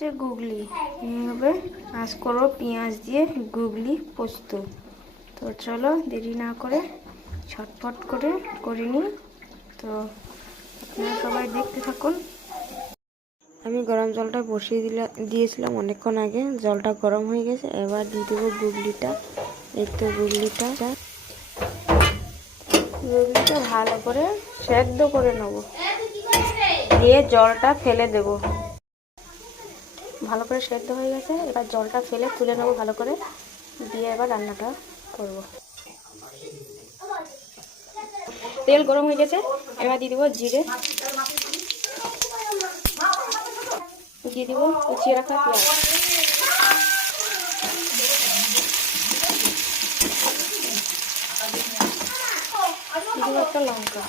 হচ্ছে গুগলি। এইভাবে আজ করো পেঁয়াজ দিয়ে গুগলি পোস্ত। তো চলো দেরি না করে ছটফট করে নিই। তো আপনারা সবাই দেখতে থাকুন। আমি গরম জলটা বসিয়ে দিয়েছিলাম অনেকক্ষণ আগে। জলটা গরম হয়ে গেছে, এবার দিয়ে দেবো গুগলিটা। এই তো গুগলিটা ভালো করে সেদ্ধ করে নেব, দিয়ে জলটা ফেলে দেব। ভালো করে সেদ্ধ হয়ে গেছে, এবার জলটা ফেলে তুলে নেবো ভালো করে, দিয়ে এবার রান্নাটা করব। তেল গরম হয়ে গেছে, এবার দিয়ে দেবো জিরে, দিয়ে দেবো কুচিয়ে রাখা পেঁয়াজ, দিয়ে দেবো একটা লঙ্কা,